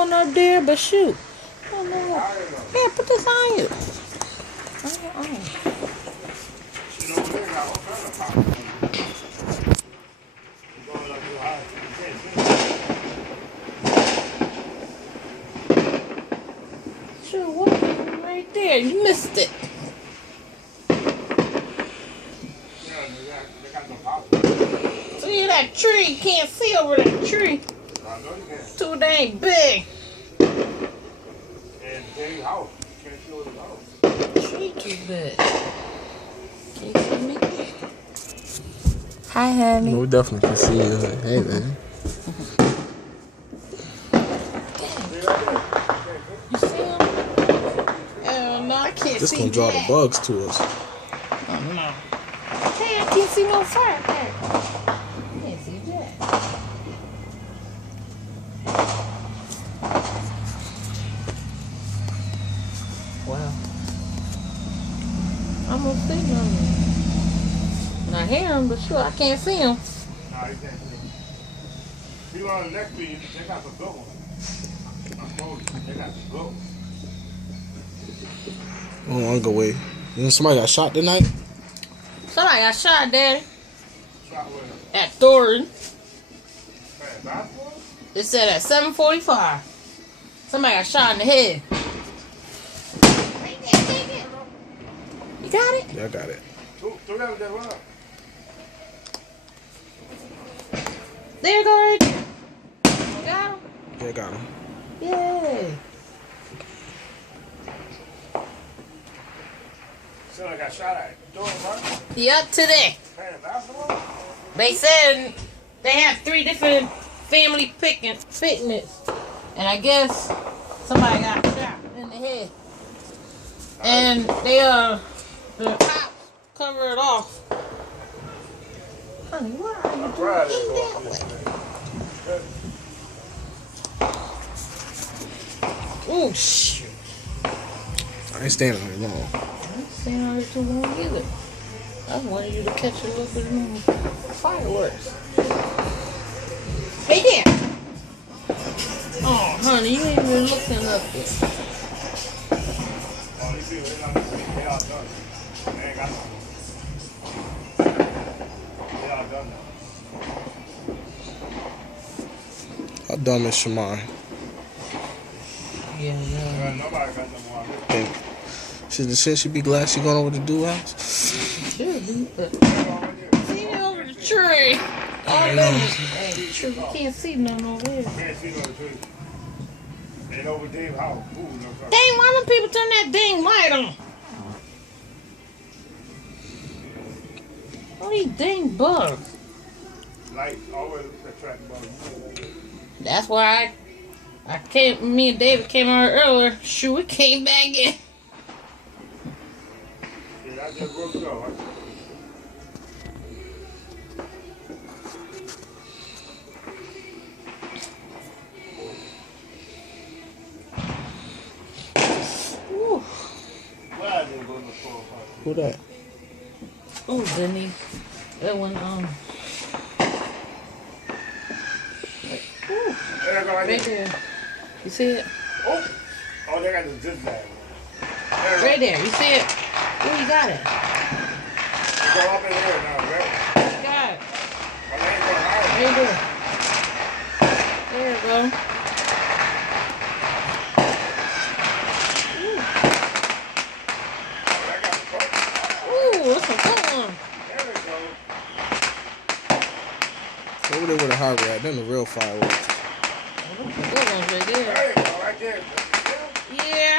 one up there, but shoot. Oh, no. Yeah, put this on you. Shoot, what? Right there. You missed it. See that tree? You can't see over that tree. Too dang big. And big house. Can't see over the house. Tree too big. Can you see me? Hi, honey. We definitely can see you. Hey, man. You see him? No, I can't This see gonna draw the that. bugs to us. Oh, no. Hey, I can't see no fire. Can't see that. Wow. I'm gonna see him. And I hear him, but sure, I can't see him. Nah, you can't see him. People on the next street, they got some good ones. I told you, they got some good ones. Oh, I'll go away. You know somebody got shot tonight? Somebody got shot, Daddy. Shot with At Thornton. a basketball? It said at 7:45. Somebody got shot in the head. You got it? Yeah, I got it. Two of them, they run. There you go, right there. You got him? Yeah, I got him. Yay. So I got shot at. Doing what? Yep, today. Playing basketball? They said they have 3 different family picnics. And I guess somebody got shot in the head. And they, the cops cover it off. Honey, why are you Right, doing that way? Oh, shoot. I ain't standing here long. I ain't staying out here too long either. I wanted you to catch a little bit of them fireworks. Hey there. Oh, honey, you ain't even looking up there. Oh, these people, they all done. They ain't got no more. They all done now. How dumb is Shamar? Yeah, yeah. Nobody got no more. And should she be glad she going over to Do House? Should be, but see it over the tree. Oh, hey, tree. We can't see none over there. Can't see no tree. Ain't over Dave's house. Ooh, no problem. Dang, why them people turn that dang light on? All these dang bugs. Lights always attract bugs. That's why I came. Me and David came out earlier. Shoot, we came back in. Yeah, I just worked out. Woo. Why I didn't go to the store? Who that? Oh, Denny. That one. Woo. There they go right Right there. there. You see it? Oh, they got the zigzag one. There Right there. You see it? Oh, you got it. Go up in here now, right? You got it. My name's going higher. Right there. There you go. Ooh, that's a good one. There we go. Over there where the harbor at. Them the real fireworks. That's a good one right there. There you go, right there. Yeah.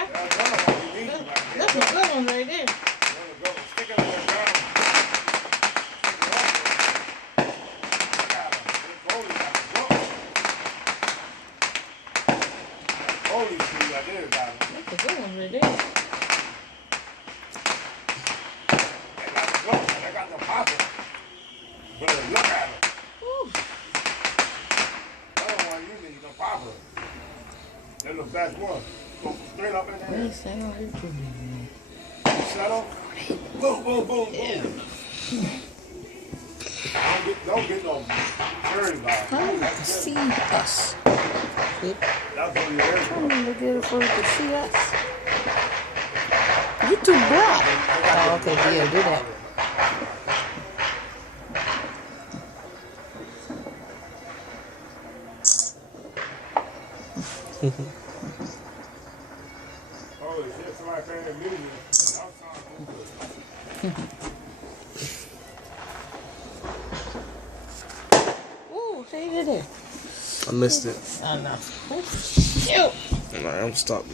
That's That's a good one right there. Stick it on the ground. Holy shit, I did it, That's a good one right there. They got the popping. But look at it. Woo. Other one usually the popper. They're the best one. Go straight up in I there. ain't saying all your children. Settle. Boom, boom, boom, boom. Yeah. Don't get no dirty vibe. How do you see us? That's I'll show you this. I'm gonna get it for you to see us. You too black. Oh, okay, yeah, do that. Holy shit, somebody came to meet me. That was trying to do good. Ooh, see you there. I missed it. Oh no. Shoot. Alright, I'm stopping.